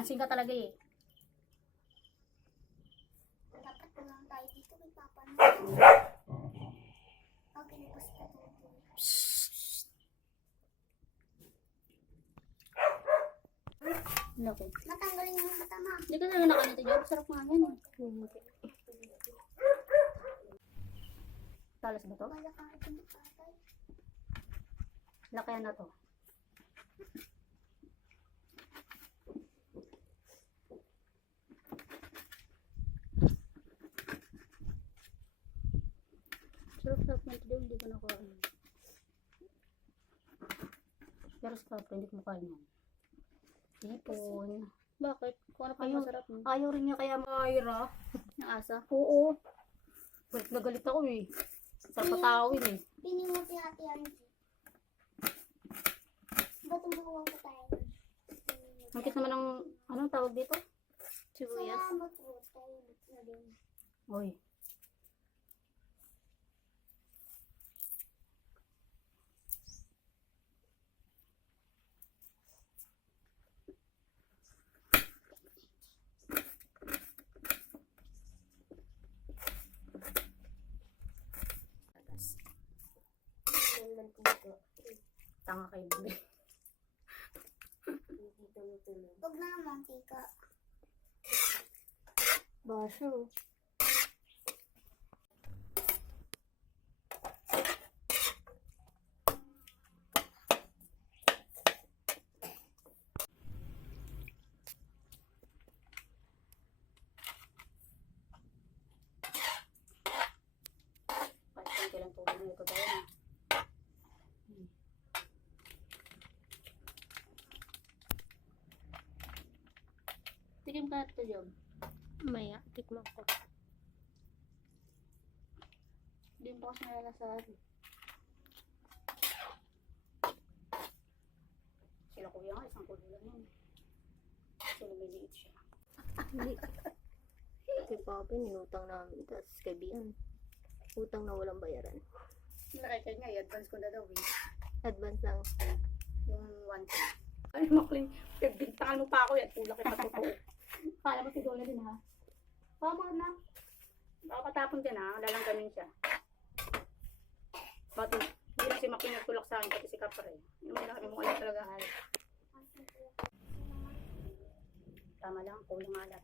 Ansing ka talaga eh. Dapat pulang tayo dito kay Papa na. Okay, basta ito. Laki. Matanggalin yung mata mo. Hindi ka talaga nakanito dyan. Sarap nga yan eh. Talas ba to? Wala kang ito ni Tatay. Laki na to. Sarap na ito. Hindi ko nakain. Pero sarap, hindi ko makain yan. Ipon. Bakit? Kung ano pa yung masarap mo? Ayaw rin niya kaya Mayra. Yung asa? Oo. Galit na galit ako eh. Sarap patawin eh. Pining mo si Ate Angie. Ba't umuwang ko tayo? Angkit naman ng, ano tawag dito? Sibuyas. Salamat po. Tayo na din. Oy. Tanga kayo bebe. Huwag na naman, tika. Baso. Pagkain kailang tulong na ito tayo na. Tikim ka ito dyan. Maya, tikman ko. Hindi mo kasi nalasahan. Sila kuya nga, isang kulo lang yun. Kasi lumiliit siya. Hindi. Kay Papa, ninutang namin. Tapos kay Bian, utang na walang bayaran. Nakikita nga, i-advance ko na daw eh. Advance lang. Yung 1 Ay, makling, pagbintangan mo pa ako yan. Tulak kita totoo. Kala mo si Donna din ha. Pama na. Baka patapon din ha. Lalanggamin siya. Pati, hindi lang si Making nagtulak sa akin. Pati si Kapre. Yung mga kami mo alam talaga. Tama lang, kulang alat.